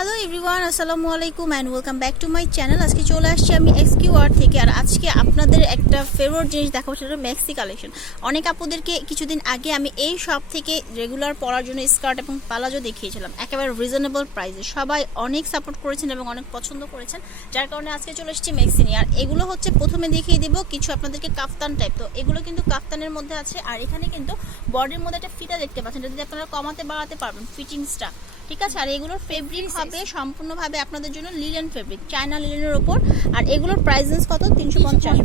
Hello everyone আসসালামু আলাইকুম and welcome back to my channel আজকে চলে আসছি আমি এক্সকিউ আর থেকে আর আজকে আপনাদের একটা ফেভারিট জিনিস দেখাবো, সেটা ম্যাক্সি কালেকশন অনেক আপুদেরকে কিছুদিন আগে আমি এই শপ থেকে রেগুলার পরার জন্য স্কার্ট এবং পালাজো দেখিয়েছিলাম। একেবারে রিজনেবল প্রাইসে সবাই অনেক সাপোর্ট করেছেন এবং অনেক পছন্দ করেছেন। যার কারণে আজকে চলে এসেছি ম্যাক্সি নিয়ে। আর এগুলো হচ্ছে প্রথমে দেখিয়ে দিব কিছু আপনাদেরকে কাফতান টাইপ তো এগুলো কিন্তু কাফতানের মধ্যে আছে। আর এখানে কিন্তু বডির মধ্যে একটা ফিতা দেখতে পাচ্ছেন। যদি আপনারা কমাতে বাড়াতে পারবেন ফিটিংসটা ঠিক আছে? আর এগুলোর ফেব্রিক হবে সম্পূর্ণভাবে আপনাদের জন্য লিলেন ফেব্রিক চায়না লিলেনের ওপর। আর এগুলোর প্রাইসেস কত? তিনশো পঞ্চাশ।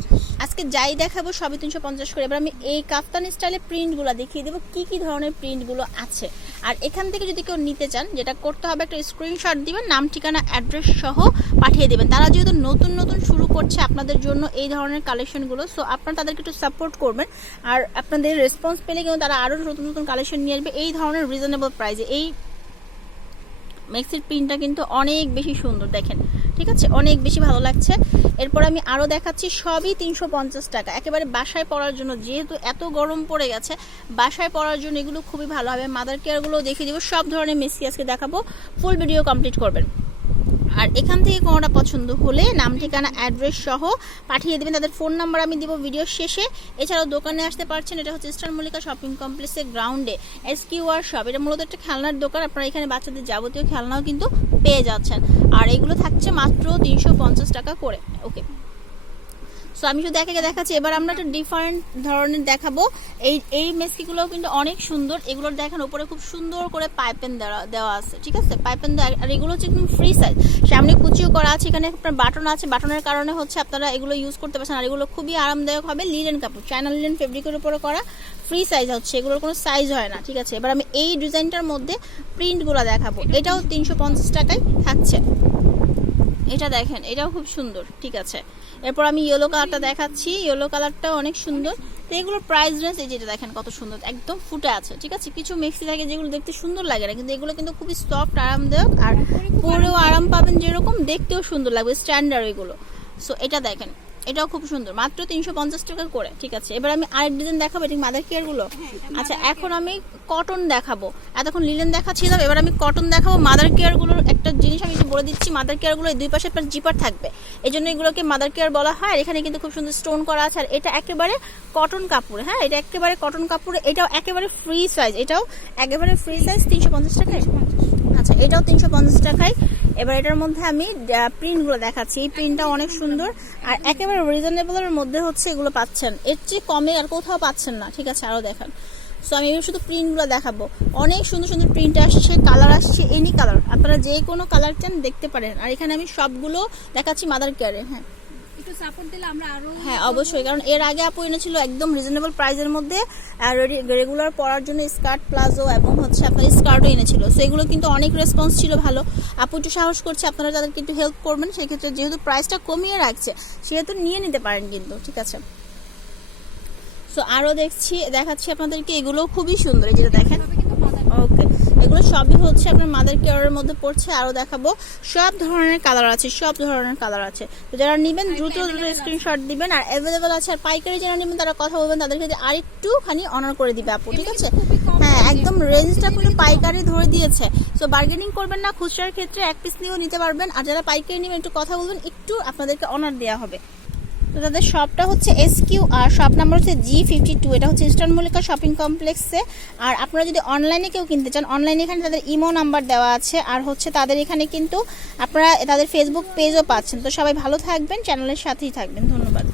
আজকে যাই দেখাবো সবই তিনশো পঞ্চাশ করে। এবার আমি এই কাফতান স্টাইলে প্রিন্টগুলো দেখিয়ে দেবো কি কি ধরনের প্রিন্টগুলো আছে। আর এখান থেকে যদি কেউ নিতে চান যেটা করতে হবে একটা স্ক্রিনশট দিবেন নাম ঠিকানা অ্যাড্রেস সহ পাঠিয়ে দেবেন। তারা যেহেতু নতুন নতুন শুরু করছে আপনাদের জন্য এই ধরনের কালেকশনগুলো সো আপনারা তাদেরকে একটু সাপোর্ট করবেন। আর আপনাদের রেসপন্স পেলে কিন্তু তারা আরও নতুন নতুন কালেকশন নিয়ে আসবে। এই ধরনের রিজনেবল প্রাইসে এই মেক্সির প্রিন্টটা কিন্তু অনেক বেশি সুন্দর, দেখেন। ঠিক আছে? অনেক বেশি ভালো লাগছে। এরপর আমি আরও দেখাচ্ছি, সবই তিনশো পঞ্চাশ টাকা। একেবারে বাসায় পড়ার জন্য, যেহেতু এত গরম পড়ে গেছে, বাসায় পড়ার জন্য এগুলো খুবই ভালো হবে। মাদার কেয়ারগুলো দেখিয়ে দেবো, সব ধরনের মেসি আজকে দেখাবো। ফুল ভিডিও কমপ্লিট করবেন। আর এখান থেকে কোনোটা পছন্দ হলে নাম, ঠিকানা অ্যাড্রেস সহ পাঠিয়ে দেবেন। তাদের ফোন নাম্বার আমি দেবো ভিডিওর শেষে। এছাড়াও দোকানে আসতে পারছেন, এটা হচ্ছে ইস্টার্ন মল্লিকা শপিং কমপ্লেক্সের গ্রাউন্ডে এস কিউ আর শপ এটা মূলত একটা খেলনার দোকান। আপনারা এখানে বাচ্চাদের যাবতীয় খেলনাও কিন্তু পেয়ে যাচ্ছেন। আর এগুলো থাকছে মাত্র তিনশো পঞ্চাশ টাকা করে। ওকে সো আমি শুধু একে দেখাচ্ছি। এবার আমরা একটা ডিফারেন্ট ধরনের দেখাবো। এই এই মেসকিগুলোও কিন্তু অনেক সুন্দর। এগুলোর দেখেন, উপরে খুব সুন্দর করে পাইপেন দেওয়া দেওয়া আছে, ঠিক আছে? পাইপেন আর এগুলো হচ্ছে একদম ফ্রি সাইজ সামনে কুচিও করা আছে, এখানে আপনার বাটন আছে। বাটনের কারণে হচ্ছে আপনারা এগুলো ইউজ করতে পারছেন আর এগুলো খুবই আরামদায়ক হবে লিলেন কাপড়। চায়না লিলেন ফেব্রিকের উপরে করা ফ্রি সাইজ হচ্ছে। এগুলোর কোনো সাইজ হয় না, ঠিক আছে? এবার আমি এই ডিজাইনটার মধ্যে প্রিন্টগুলো দেখাবো। এটাও তিনশো পঞ্চাশ টাকায় থাকছে। এটা দেখেন এটাও খুব সুন্দর ঠিক আছে। এরপর আমি ইয়েলো কালারটা দেখাচ্ছি ইয়েলো কালারটাও অনেক সুন্দর। তো এগুলোর প্রাইস রেঞ্জ এই যেটা দেখেন কত সুন্দর একদম ফুটে আছে ঠিক আছে? কিছু মেক্সি থাকে যেগুলো দেখতে সুন্দর লাগে না কিন্তু এগুলো কিন্তু খুবই সফট আরামদায়ক আর পরেও আরাম পাবেন। যেরকম দেখতেও সুন্দর লাগবে স্ট্যান্ডার্ড এগুলো সো এটা দেখেন এটাও খুব সুন্দর। মাত্র তিনশো পঞ্চাশ টাকা করে ঠিক আছে? এবার আমি আরেক ডিজাইন দেখাবো এটা মাদার কেয়ারগুলো? আচ্ছা এখন আমি কটন দেখাবো। এতক্ষণ লিলেন দেখাচ্ছিলাম এবার আমি কটন দেখাবো। মাদার কেয়ারগুলোর একটা জিনিস আমি একটু বলে দিচ্ছি মাদার কেয়ারগুলো দুই পাশে আপনার জিপার থাকবে। এই জন্য এগুলোকে মাদার কেয়ার বলা হয় আর এখানে কিন্তু খুব সুন্দর স্টোন করা আছে। আর এটা একেবারে কটন কাপড় হ্যাঁ? এটা একেবারে কটন কাপড়ে এটাও একেবারে ফ্রি সাইজ এটাও একেবারে ফ্রি সাইজ তিনশো পঞ্চাশ টাকায়? আচ্ছা এটাও তিনশো পঞ্চাশ টাকায়। এবার এটার মধ্যে আমি প্রিন্টগুলো দেখাচ্ছি। এই প্রিন্টটা অনেক সুন্দর। আর একেবারে রিজনেবলের মধ্যে হচ্ছে এগুলো পাচ্ছেন। এর চেয়ে কমে আর কোথাও পাচ্ছেন না। ঠিক আছে আরও দেখান। সো আমি শুধু প্রিন্টগুলো দেখাবো। অনেক সুন্দর সুন্দর প্রিন্ট আসছে কালার আসছে এনি কালার আপনারা যে কোনো কালার চান দেখতে পারেন। আর এখানে আমি সবগুলো দেখাচ্ছি মাদার কেয়ারে হ্যাঁ। একটু সাপোর্ট দিলে আমরা আরও হ্যাঁ অবশ্যই, কারণ এর আগে আপু এনেছিল একদম রিজনেবল প্রাইসের মধ্যে রেগুলার পরার জন্য স্কার্ট প্লাজো এবং হচ্ছে আপনার স্কার্টও এনেছিল। সো এগুলো কিন্তু অনেক রেসপন্স ছিল ভালো। আপু একটু সাহস করছে, আপনারা তাদেরকে একটু হেল্প করবেন, সেক্ষেত্রে যেহেতু প্রাইসটা কমিয়ে রাখছে, সেহেতু নিয়ে নিতে পারেন কিন্তু, ঠিক আছে? সো আরও দেখছি, দেখাচ্ছি আপনাদেরকে, এগুলোও খুবই সুন্দর যেটা দেখেন। ওকে এগুলো সবই হচ্ছে আপনার মাদার কেয়ারের মধ্যে পড়ছে। আরও দেখাবো। সব ধরনের কালার আছে সব ধরনের কালার আছে। তো যারা নেবেন দ্রুত দ্রুত স্ক্রিনশট দিবেন আর অ্যাভেলেবেল আছে। আর পাইকারি যারা নেবেন তারা কথা বলবেন তাদেরকে যে আরেকটুখানি অনার করে দিবে আপু ঠিক আছে? হ্যাঁ একদম রেঞ্জটা কিন্তু পাইকারি ধরে দিয়েছে। সো বার্গেনিং করবেন না খুচরার ক্ষেত্রে এক পিস নিয়েও নিতে পারবেন। আর যারা পাইকারি নেবেন একটু কথা বলবেন একটু আপনাদেরকে অনার দেওয়া হবে। তো তাদের শপটা হচ্ছে S Q R shop number হচ্ছে জি ফিফটি টু, এটা হচ্ছে ইস্টার্ন মল্লিকা শপিং কমপ্লেক্সে। আর আপনারা যদি অনলাইনে কেউ কিনতে চান, অনলাইনে এখানে তাদের ইমো নাম্বার দেওয়া আছে, আর হচ্ছে তাদের এখানে কিন্তু আপনারা তাদের ফেসবুক পেজও পাচ্ছেন। তো সবাই ভালো থাকবেন চ্যানেলের সাথেই থাকবেন। ধন্যবাদ।